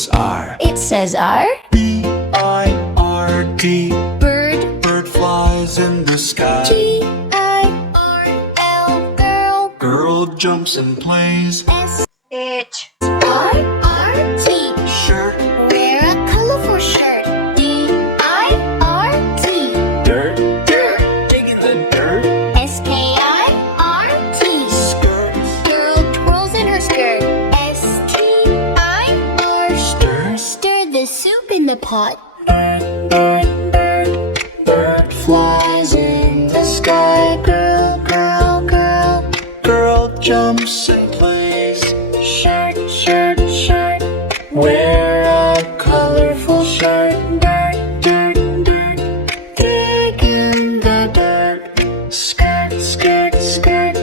this R? It says R. B-I-R-D. Bird. Bird flies in the sky. G-I-R-L. Girl. Girl jumps and plays. S-H-R-R-T. Shirt. Wear a colorful shirt. D-I-R-T. Dirt. Dirt. Digging the dirt. S-K-I-R-T. Skirt. Girl twirls in her skirt. S-T-I-R. Stir. Stir the soup in the pot. Bird Flies in the sky. Girl, girl, girl. Girl jumps and plays. Shirt, shirt, shirt. Wear a colorful shirt. Dirt, dirt, dirt. Dig in the dirt. Skirt, skirt, skirt.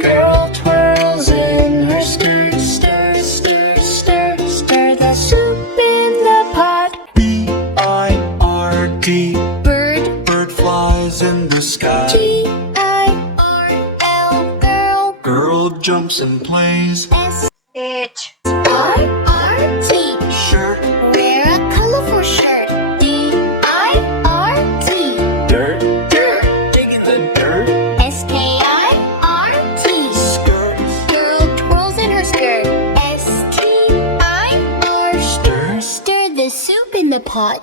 Girl twirls in her skirt. Stir, stir, stir. Stir the soup in the pot. B-I-R-D. Bird. Bird flies in the sky. G-I-R-L. Girl. Girl jumps and plays. S-H-R-R-T. Shirt. Wear a colorful shirt. D-I-R-T. Dirt. Dirt. Digging the dirt. S-K-I-R-T. Skirt. Girl twirls in her skirt. S-T-I-R. Stir. Stir the soup in the pot.